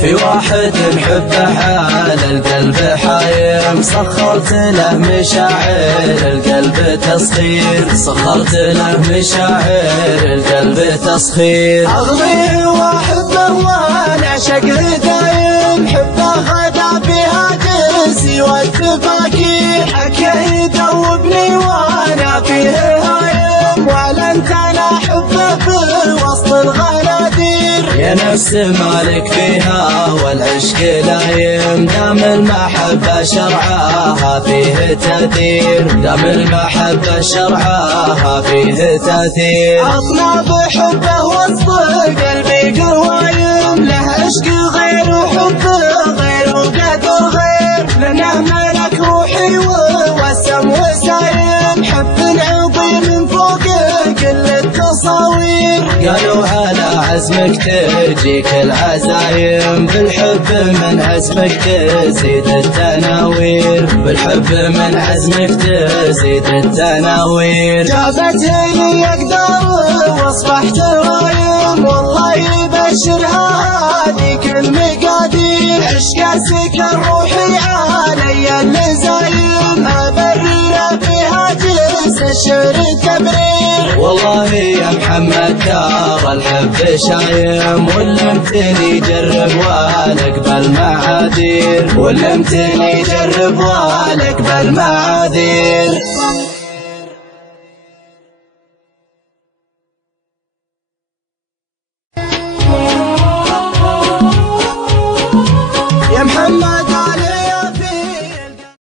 في واحد نحبه حال القلب حايم، سخرت له مشاعر القلب تسخير، سخرت له مشاعر القلب تسخير. أغلي وأحبه ونعشق دايم، حبه غدا بها جنسي والتفاكير، حكيه يدوبني وانا فيه هايم، واعلنت انا حبه في وسط الغنادير. يا نفس مالك فيها والعشق لايم، دام المحبة شرعاها فيه تأثير، دام المحبة شرعاها فيه تأثير. عطنا بحبه وسط قلبي قوايم، له عشق غير وحبه غير وقدر غير، لنا ملك روحي ووسم وسايم، حب عظيم فوق كل التصاوير. قالوا على عزمك تجيك العزايم، بالحب من عزمك تزيد التناوير، بالحب من عزمك تزيد التناوير. جابتني اقدر واصبحت رايم، والله يبشرها هذيك المقادير، عشق سكر روحي علي اللزايم، ابرر فيها جنس الشعر تبرير. والله يا محمد دار الحب شايم، ولمتني جرب والقبل معاذير، ولمتني جرب والقبل معاذير. يا محمد